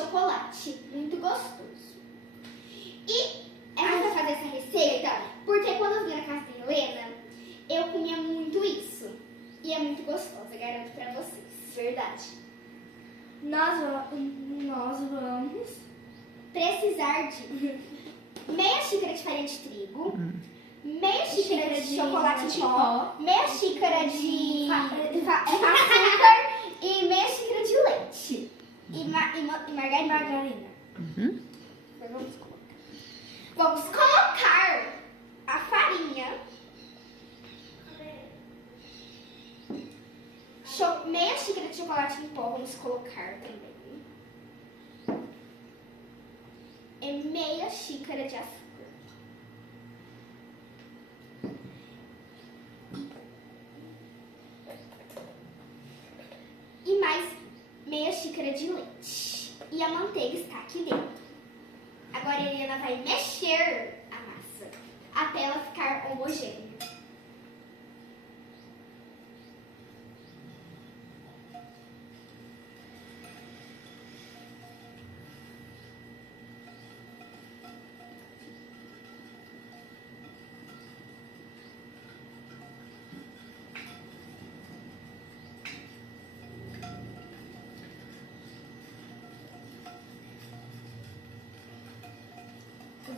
chocolate, muito gostoso. E eu vou fazer essa receita porque quando eu vim na casa da Helena, eu comia muito isso. E é muito gostosa, garanto pra vocês. Verdade. Nós vamos Precisar de meia xícara de farinha de trigo, meia xícara de chocolate em pó, meia xícara de açúcar e meia xícara de leite. E margarina. Vamos colocar a farinha, meia xícara de chocolate em pó, vamos colocar também. E meia xícara de açúcar. E mais meia xícara de leite. E a manteiga está aqui dentro. Agora a Helena vai mexer a massa até ela ficar homogênea.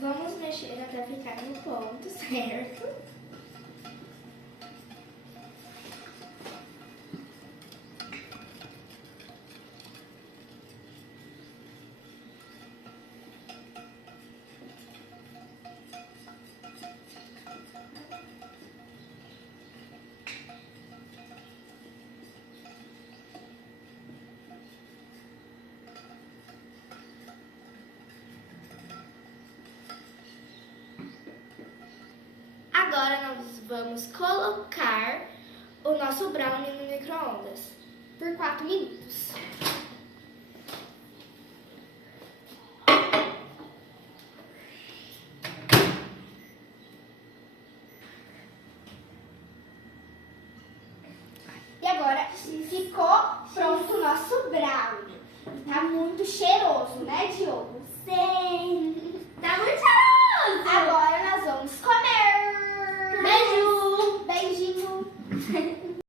Vamos mexer até ficar no ponto certo. Agora nós vamos colocar o nosso brownie no micro-ondas Por 4 minutos. E agora ficou